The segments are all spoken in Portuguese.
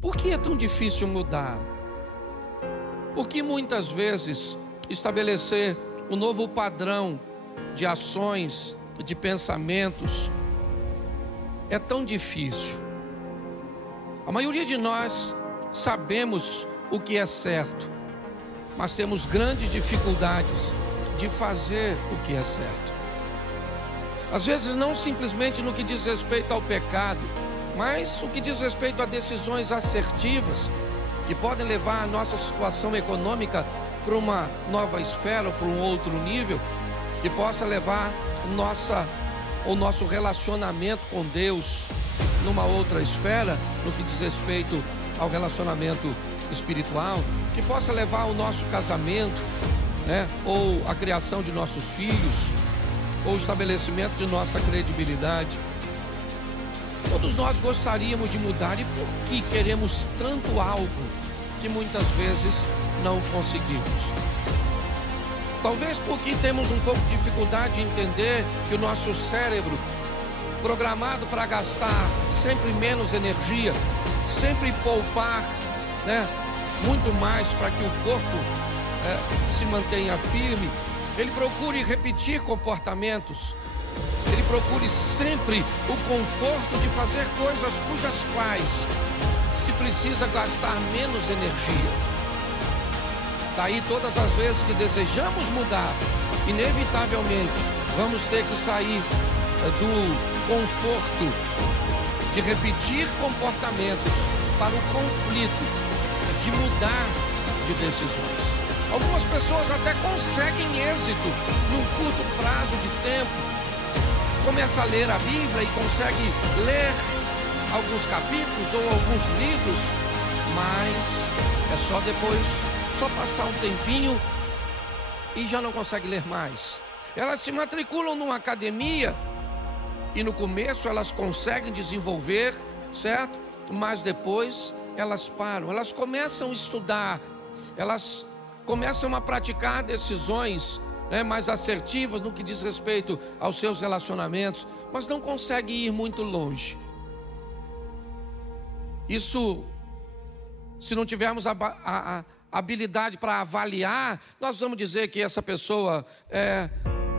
Por que é tão difícil mudar? Porque muitas vezes estabelecer um novo padrão de ações, de pensamentos, é tão difícil. A maioria de nós sabemos o que é certo, mas temos grandes dificuldades de fazer o que é certo. Às vezes não simplesmente no que diz respeito ao pecado, mas o que diz respeito a decisões assertivas que podem levar a nossa situação econômica para uma nova esfera, para um outro nível, que possa levar o nosso relacionamento com Deus numa outra esfera, no que diz respeito ao relacionamento espiritual, que possa levar o nosso casamento, ou a criação de nossos filhos, ou o estabelecimento de nossa credibilidade. Todos nós gostaríamos de mudar, e por que queremos tanto algo que muitas vezes não conseguimos? Talvez porque temos um pouco de dificuldade de entender que o nosso cérebro, programado para gastar sempre menos energia, sempre poupar, muito mais para que o corpo se mantenha firme, ele procure repetir comportamentos, ele procure sempre o conforto de fazer coisas cujas quais se precisa gastar menos energia. Daí todas as vezes que desejamos mudar, inevitavelmente vamos ter que sair do conforto de repetir comportamentos para o conflito de mudar de decisões. Algumas pessoas até conseguem êxito num curto prazo de tempo. Começa a ler a Bíblia e consegue ler alguns capítulos ou alguns livros, mas é só depois, só passar um tempinho e já não consegue ler mais. Elas se matriculam numa academia e no começo elas conseguem desenvolver, certo? Mas depois elas param, elas começam a estudar, elas começam a praticar decisões mais assertivas no que diz respeito aos seus relacionamentos, mas não conseguem ir muito longe. Isso, se não tivermos a habilidade para avaliar, nós vamos dizer que essa pessoa é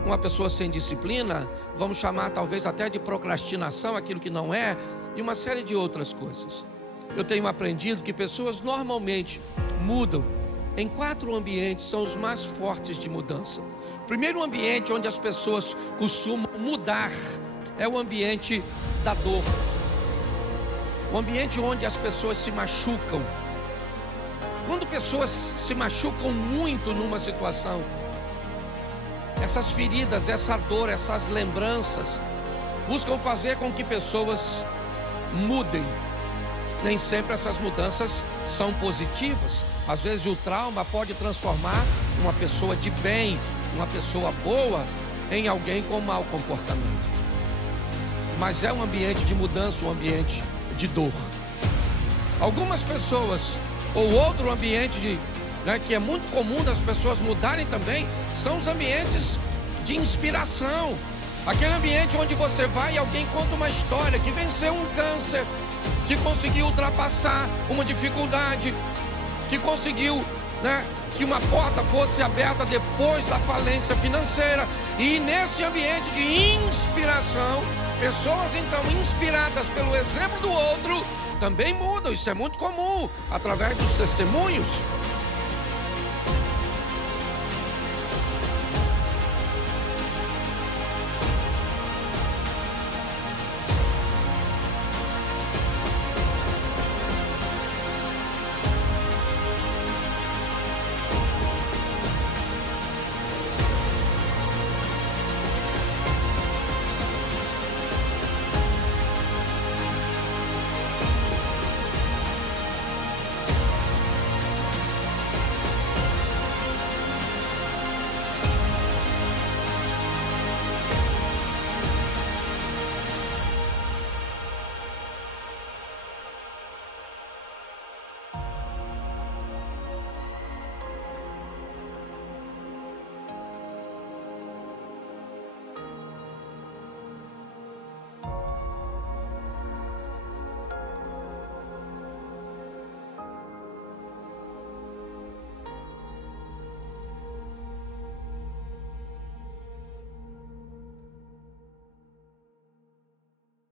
uma pessoa sem disciplina, vamos chamar talvez até de procrastinação, aquilo que não é, e uma série de outras coisas. Eu tenho aprendido que pessoas normalmente mudam em 4 ambientes, são os mais fortes de mudança. O primeiro ambiente onde as pessoas costumam mudar é o ambiente da dor. O ambiente onde as pessoas se machucam. Quando pessoas se machucam muito numa situação, essas feridas, essa dor, essas lembranças buscam fazer com que pessoas mudem. Nem sempre essas mudanças são positivas. Às vezes o trauma pode transformar uma pessoa de bem, uma pessoa boa, em alguém com mau comportamento. Mas é um ambiente de mudança, um ambiente de dor. Algumas pessoas, ou outro ambiente que é muito comum das pessoas mudarem também, são os ambientes de inspiração. Aquele ambiente onde você vai e alguém conta uma história, que venceu um câncer, que conseguiu ultrapassar uma dificuldade, que conseguiu que uma porta fosse aberta depois da falência financeira. E nesse ambiente de inspiração, pessoas então inspiradas pelo exemplo do outro também mudam. Isso é muito comum através dos testemunhos.